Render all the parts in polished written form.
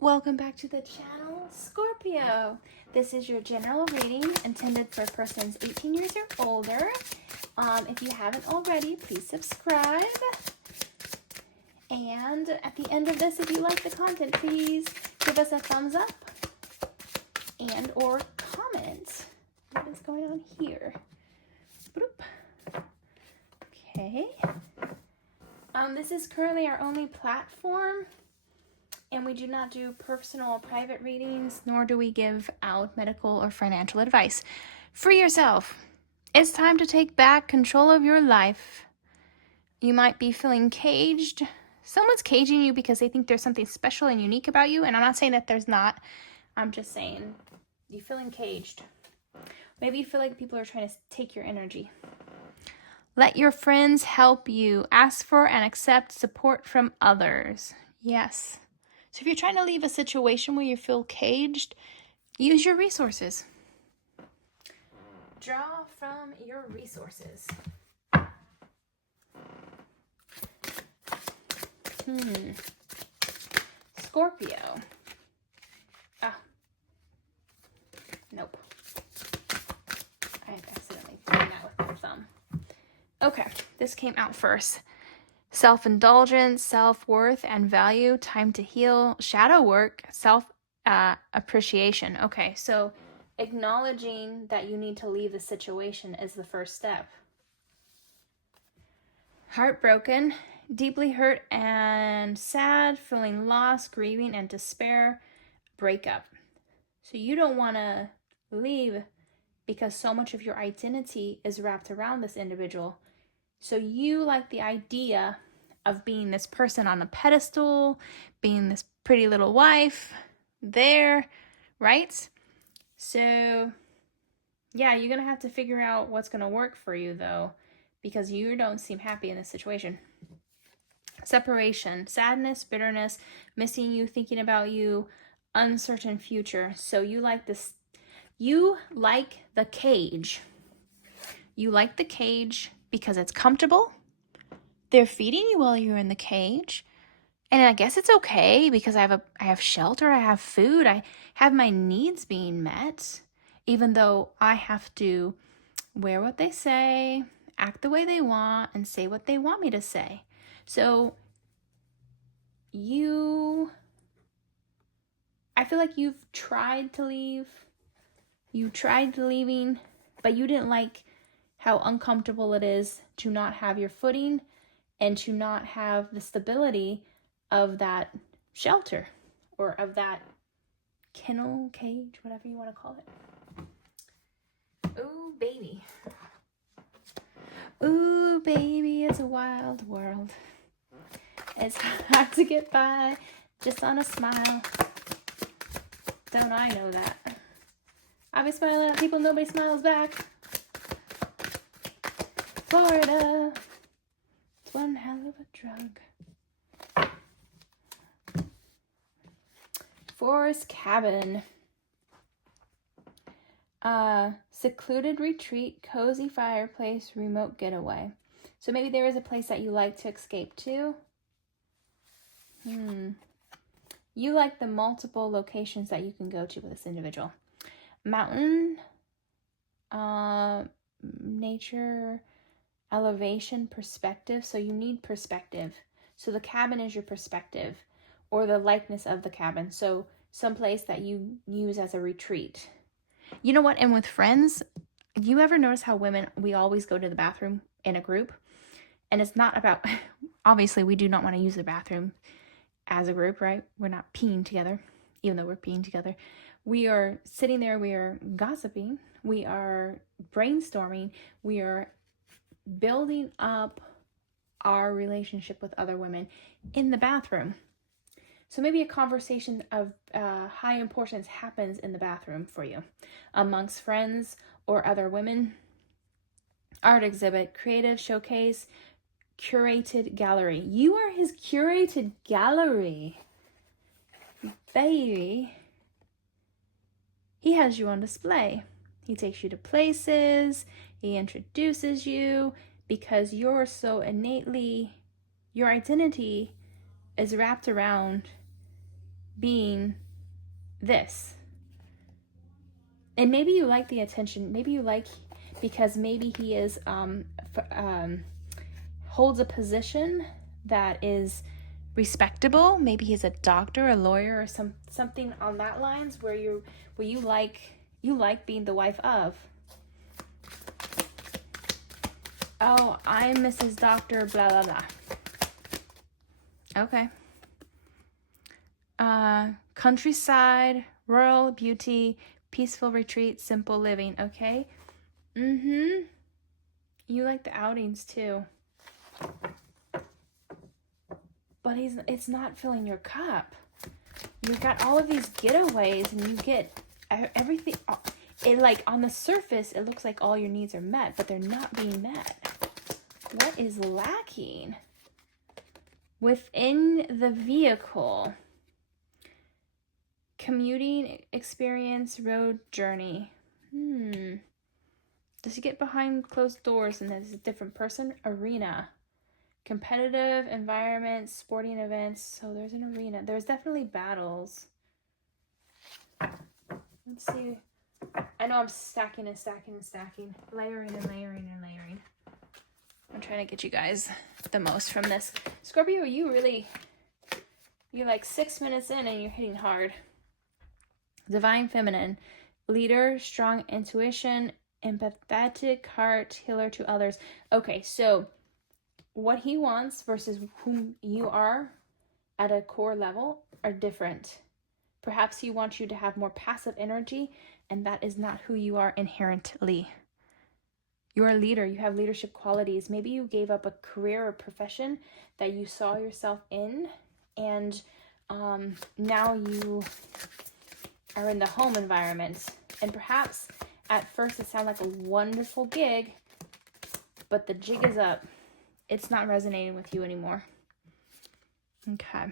Welcome back to the channel, Scorpio. This is your general reading intended for persons 18 years or older. If you haven't already, please subscribe. And at the end of this, if you like the content, please give us a thumbs up and or comment what is going on here. Boop. Okay. This is currently our only platform. And we do not do personal or private readings, nor do we give out medical or financial advice. Free yourself. It's time to take back control of your life. You might be feeling caged. Someone's caging you because they think there's something special and unique about you. And I'm not saying that there's not. I'm just saying you're feeling caged. Maybe you feel like people are trying to take your energy. Let your friends help you. Ask for and accept support from others. Yes. So if you're trying to leave a situation where you feel caged, use your resources. Draw from your resources. Scorpio. Nope. I accidentally did that with my thumb. Okay, this came out first. Self-indulgence, self-worth, and value, time to heal, shadow work, self-appreciation. Okay, so acknowledging that you need to leave the situation is the first step. Heartbroken, deeply hurt and sad, feeling lost, grieving, and despair, breakup. So you don't want to leave because so much of your identity is wrapped around this individual. So you like the idea of being this person on a pedestal, being this pretty little wife there, right? So, yeah, you're going to have to figure out what's going to work for you, though, because you don't seem happy in this situation. Separation, sadness, bitterness, missing you, thinking about you, uncertain future. So you like this, you like the cage. You like the cage because it's comfortable. They're feeding you while you're in the cage. And I guess it's okay because I have shelter, I have food, I have my needs being met, even though I have to wear what they say, act the way they want, and say what they want me to say. So I feel like you've tried to leave. You tried leaving, but you didn't like how uncomfortable it is to not have your footing and to not have the stability of that shelter or of that kennel, cage, whatever you want to call it. Ooh, baby. Ooh, baby, it's a wild world. It's hard to get by just on a smile. Don't I know that? I be smiling at people, nobody smiles back. Florida. It's one hell of a drug. Forest cabin. Secluded retreat, cozy fireplace, remote getaway. So maybe there is a place that you like to escape to. You like the multiple locations that you can go to with this individual. Mountain, nature, elevation, perspective. So you need perspective. So the cabin is your perspective or the likeness of the cabin. So someplace that you use as a retreat. You know what? And with friends, you ever notice how women, we always go to the bathroom in a group? And it's not about, obviously we do not want to use the bathroom as a group, right? We're not peeing together, even though we're peeing together. We are sitting there, we are gossiping, we are brainstorming, we are building up our relationship with other women in the bathroom. So maybe a conversation of high importance happens in the bathroom for you amongst friends or other women. Art exhibit, creative showcase, curated gallery. You are his curated gallery, baby. He has you on display. He takes you to places. He introduces you because you're so innately, your identity is wrapped around being this. And maybe you like the attention. Maybe you like, because maybe he is holds a position that is respectable. Maybe he's a doctor, a lawyer, or something on that lines, where you like being the wife of. Oh, I'm Mrs. Doctor, blah blah blah. Okay. Countryside, rural beauty, peaceful retreat, simple living. Okay. You like the outings too. But it's not filling your cup. You've got all of these getaways, and you get everything. It, like, on the surface, it looks like all your needs are met, but they're not being met. What is lacking? Within the vehicle, commuting experience, road journey. Does he get behind closed doors and there's a different person? Arena. Competitive environment, sporting events. So there's an arena. There's definitely battles. Let's see. I know I'm stacking and stacking and stacking. Layering and layering and layering. I'm trying to get you guys the most from this. Scorpio, you're like 6 minutes in and you're hitting hard. Divine feminine. Leader, strong intuition, empathetic heart, healer to others. Okay, so what he wants versus whom you are at a core level are different. Perhaps he wants you to have more passive energy, and that is not who you are inherently. You're a leader. You have leadership qualities. Maybe you gave up a career or profession that you saw yourself in, and now you are in the home environment. And perhaps at first it sounded like a wonderful gig, but the jig is up. It's not resonating with you anymore. Okay.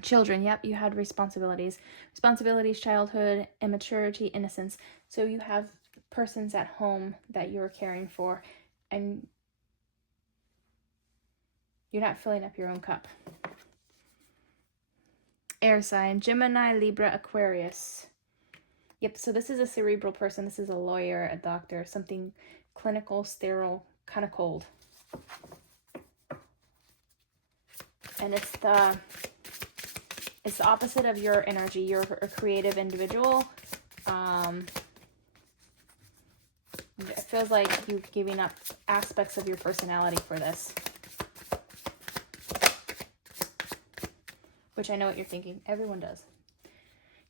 Children, yep, you had responsibilities. Responsibilities, childhood, immaturity, innocence. So you have persons at home that you're caring for, and you're not filling up your own cup. Air sign, Gemini, Libra, Aquarius. Yep, so this is a cerebral person. This is a lawyer, a doctor, something clinical, sterile, kind of cold. And it's the opposite of your energy. You're a creative individual. It feels like you're giving up aspects of your personality for this. Which I know what you're thinking. Everyone does.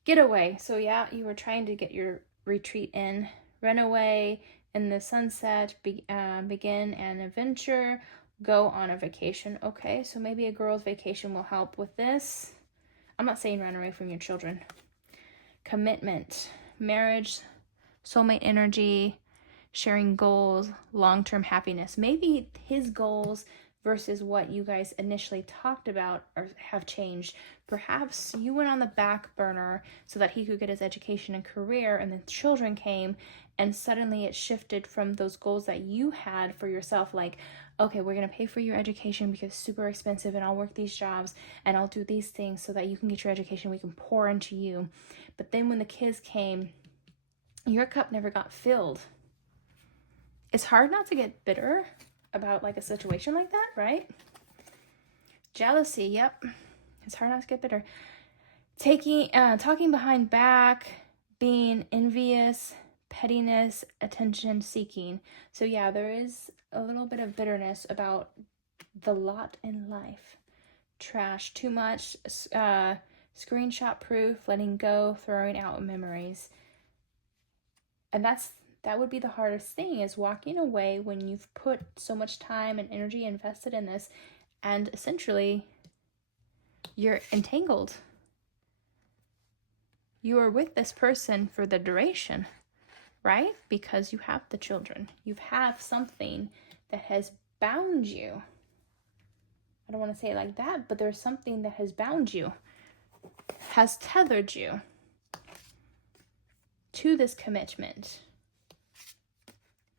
Getaway. So yeah, you were trying to get your retreat in. Run away in the sunset. Begin an adventure. Go on a vacation. Okay, so maybe a girl's vacation will help with this. I'm not saying run away from your children. Commitment. Marriage. Soulmate energy. Sharing goals. Long-term happiness. Maybe his goals versus what you guys initially talked about have changed. Perhaps you went on the back burner so that he could get his education and career, and then children came, and suddenly it shifted from those goals that you had for yourself, like, okay, we're going to pay for your education because it's super expensive, and I'll work these jobs and I'll do these things so that you can get your education, we can pour into you. But then when the kids came, your cup never got filled. It's hard not to get bitter about like a situation like that, right? Jealousy, yep. It's hard not to get bitter. Talking behind back, being envious, pettiness, attention seeking. So yeah, there is a little bit of bitterness about the lot in life. Trash, too much, screenshot proof, letting go, throwing out memories. And that would be the hardest thing, is walking away when you've put so much time and energy invested in this, and essentially you're entangled. You are with this person for the duration, right? Because you have the children. You have something that has bound you. I don't want to say it like that, but there's something that has bound you, has tethered you to this commitment.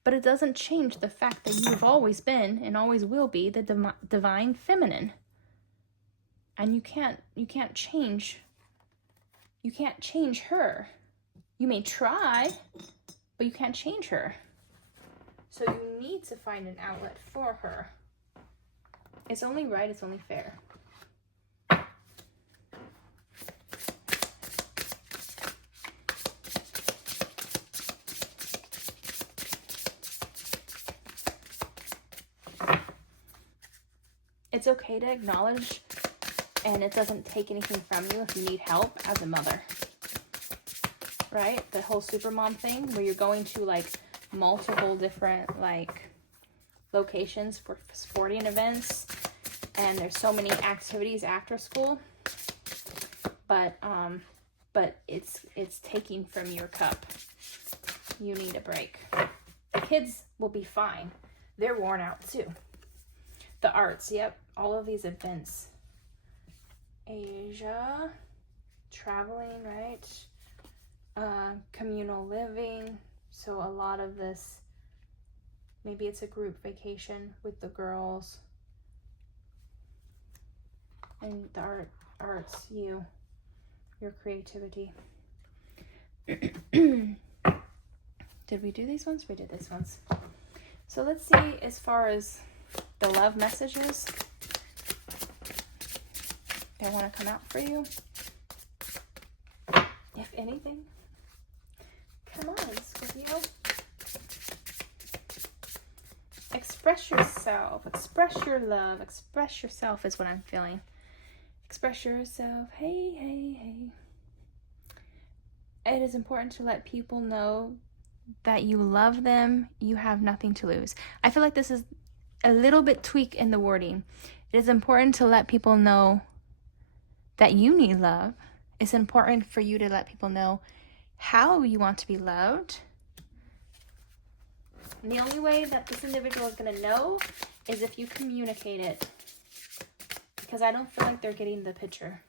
But it doesn't change the fact that you've always been and always will be the divine feminine. And you can't change You can't change her. You may try, but you can't change her. So you need to find an outlet for her. It's only right, it's only fair. It's okay to acknowledge, and it doesn't take anything from you if you need help as a mother. Right? The whole supermom thing where you're going to like multiple different like locations for sporting events, and there's so many activities after school, but it's taking from your cup. You need a break. The kids will be fine. They're worn out too. The arts, yep, all of these events. Asia, traveling, right? Communal living. So a lot of this, maybe it's a group vacation with the girls. And the arts, your creativity. Did we do these ones? We did these ones. So let's see, as far as the love messages that want to come out for you. If anything, come on, Scorpio. Express yourself. Express your love. Express yourself is what I'm feeling. Express yourself. Hey, hey, hey. It is important to let people know that you love them. You have nothing to lose. I feel like this is a little bit tweak in the wording. It is important to let people know that you need love. It's important for you to let people know how you want to be loved. And the only way that this individual is going to know is if you communicate it. Because I don't feel like they're getting the picture.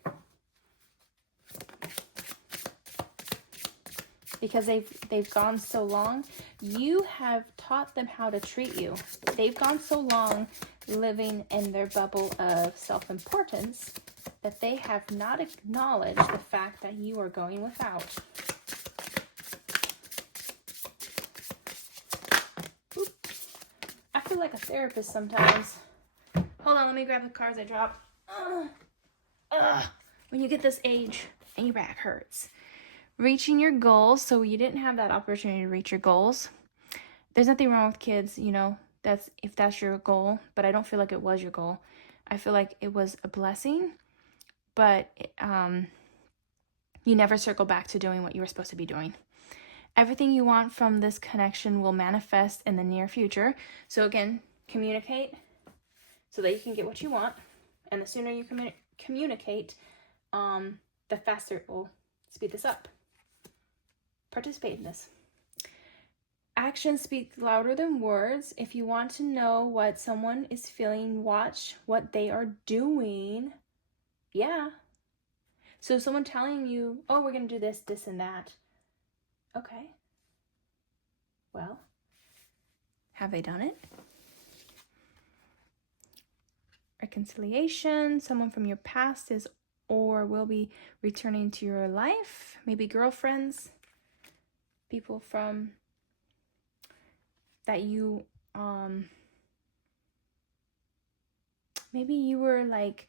Because they've gone so long. You have taught them how to treat you. They've gone so long living in their bubble of self-importance that they have not acknowledged the fact that you are going without. Oop. I feel like a therapist sometimes. Hold on, let me grab the cards I dropped. When you get this age and your back hurts. Reaching your goals. So you didn't have that opportunity to reach your goals. There's nothing wrong with kids, if that's your goal, but I don't feel like it was your goal. I feel like it was a blessing, but you never circle back to doing what you were supposed to be doing. Everything you want from this connection will manifest in the near future. So again, communicate so that you can get what you want. And the sooner you communicate, the faster it will speed this up. Participate in this. Actions speak louder than words. If you want to know what someone is feeling, watch what they are doing. Yeah. So someone telling you, oh, we're going to do this, this, and that. Okay. Well, have they done it? Reconciliation. Someone from your past is or will be returning to your life. Maybe girlfriends. People from that you, maybe you were like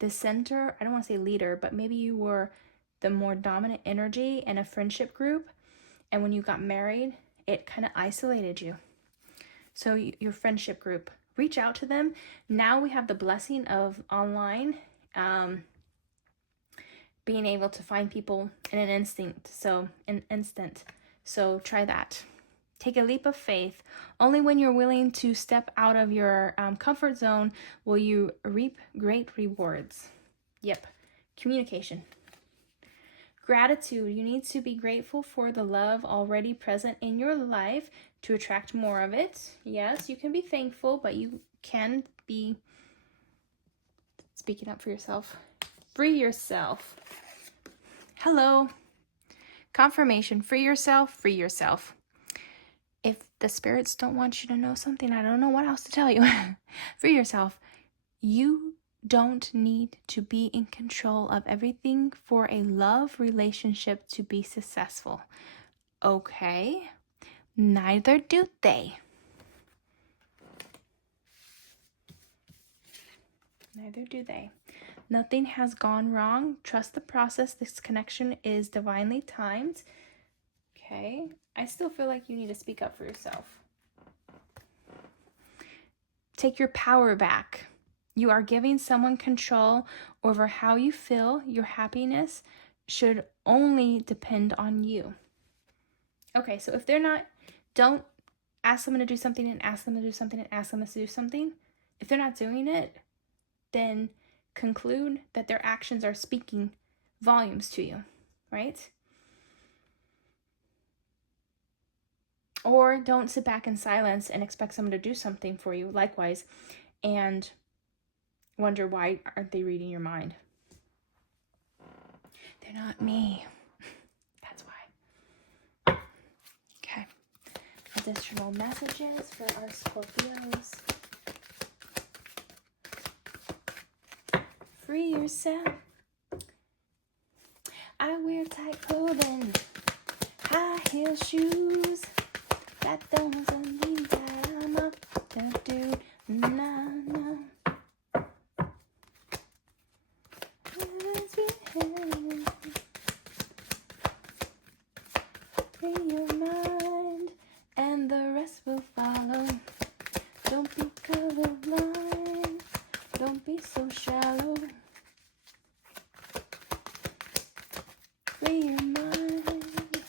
the center, I don't want to say leader, but maybe you were the more dominant energy in a friendship group. And when you got married, it kind of isolated you. So your friendship group, reach out to them. Now we have the blessing of online, being able to find people in an instant. So try that. Take a leap of faith. Only when you're willing to step out of your comfort zone will you reap great rewards. Yep. Communication. Gratitude. You need to be grateful for the love already present in your life to attract more of it. Yes, you can be thankful, but you can be speaking up for yourself. Free yourself. Hello. Confirmation. Free yourself. Free yourself. If the spirits don't want you to know something, I don't know what else to tell you. Free yourself. You don't need to be in control of everything for a love relationship to be successful. Okay, neither do they. Neither do they. Nothing has gone wrong. Trust the process. This connection is divinely timed. Okay, I still feel like you need to speak up for yourself. Take your power back. You are giving someone control over how you feel. Your happiness should only depend on you. Okay, so if they're not, don't ask someone to do something and ask them to do something and ask them to do something. If they're not doing it, then conclude that their actions are speaking volumes to you, right? Or don't sit back in silence and expect someone to do something for you likewise and wonder why aren't they reading your mind. They're not me. That's why. Okay. Additional messages for our Scorpios. Free yourself. I wear tight clothing, high heel shoes. That doesn't mean that I'm up to do no. Free your mind, and the rest will follow. Don't be colorblind. Don't be so shallow. Free your mind.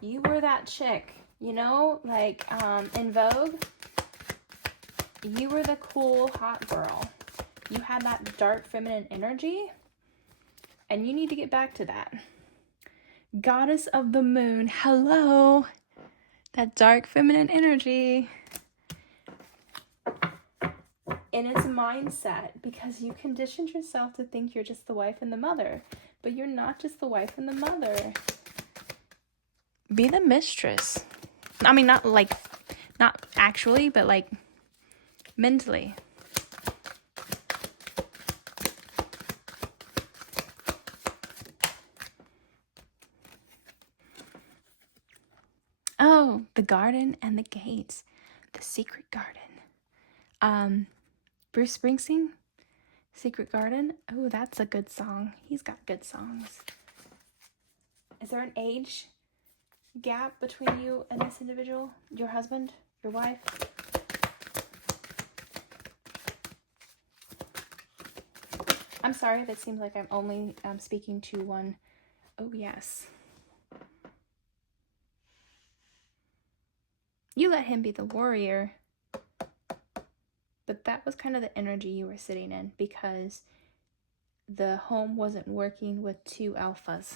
You were that chick, you know, like in Vogue. You were the cool, hot girl. You had that dark feminine energy, and you need to get back to that. Goddess of the moon, hello. That dark feminine energy. And it's mindset, because you conditioned yourself to think you're just the wife and the mother, but you're not just the wife and the mother. Be the mistress. I mean, not actually, but like mentally. Oh, the garden and the gates. The secret garden. Bruce Springsteen, Secret Garden. Oh, that's a good song. He's got good songs. Is there an age gap between you and this individual? Your husband? Your wife? I'm sorry if it seems like I'm only speaking to one. Oh, yes. You let him be the warrior. But that was kind of the energy you were sitting in, because the home wasn't working with two alphas.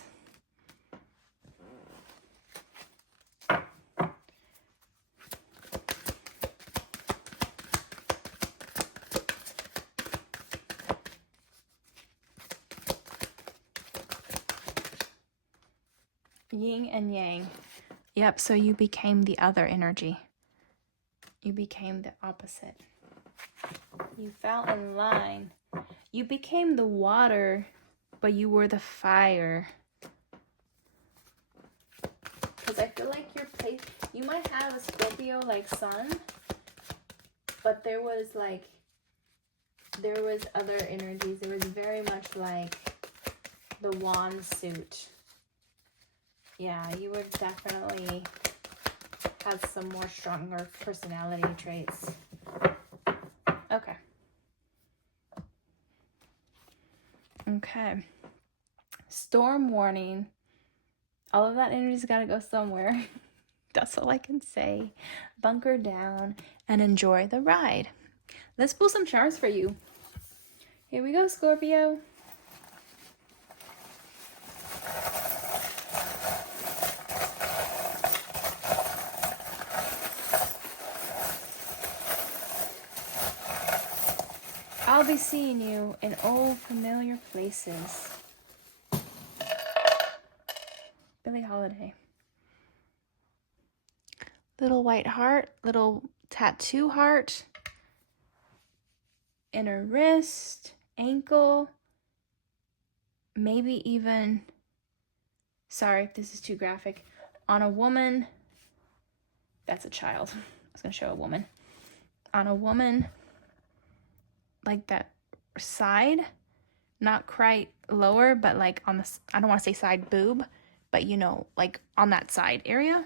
Yin and yang. Yep, so you became the other energy. You became the opposite. You fell in line. You became the water, but you were the fire. Because I feel like you might have a Scorpio like sun, but there was other energies. It was very much like the wand suit. Yeah, you would definitely have some more stronger personality traits. Okay. Okay. Storm warning. All of that energy's got to go somewhere. That's all I can say. Bunker down and enjoy the ride. Let's pull some charts for you. Here we go, Scorpio. I'll be seeing you in old familiar places. Billie Holiday. Little white heart, little tattoo heart. inner wrist, ankle, maybe even, sorry if this is too graphic, on a woman, that's a child, I was going to show a woman, on a woman, like that side, not quite lower, but like on the, I don't want to say side boob, but you know, like on that side area.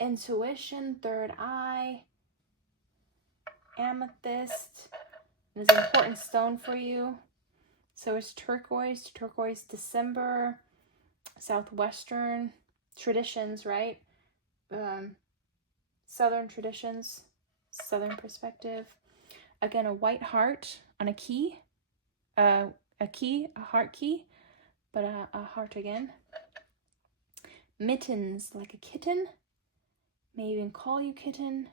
Intuition, third eye, amethyst is an important stone for you. So it's turquoise, turquoise December, southwestern traditions, right? Southern traditions, southern perspective. Again, a white heart on a key, a heart key, but a heart again. Mittens, like a kitten, may even call you kitten,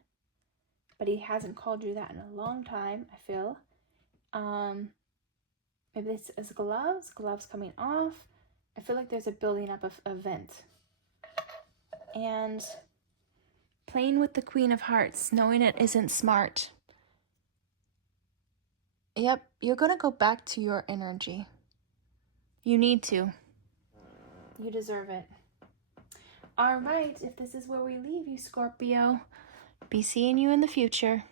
but he hasn't called you that in a long time, I feel. Maybe this is gloves coming off. I feel like there's a building up of event. And playing with the Queen of Hearts, knowing it isn't smart. Yep, you're gonna go back to your energy. You need to. You deserve it. All right, if this is where we leave you, Scorpio, be seeing you in the future.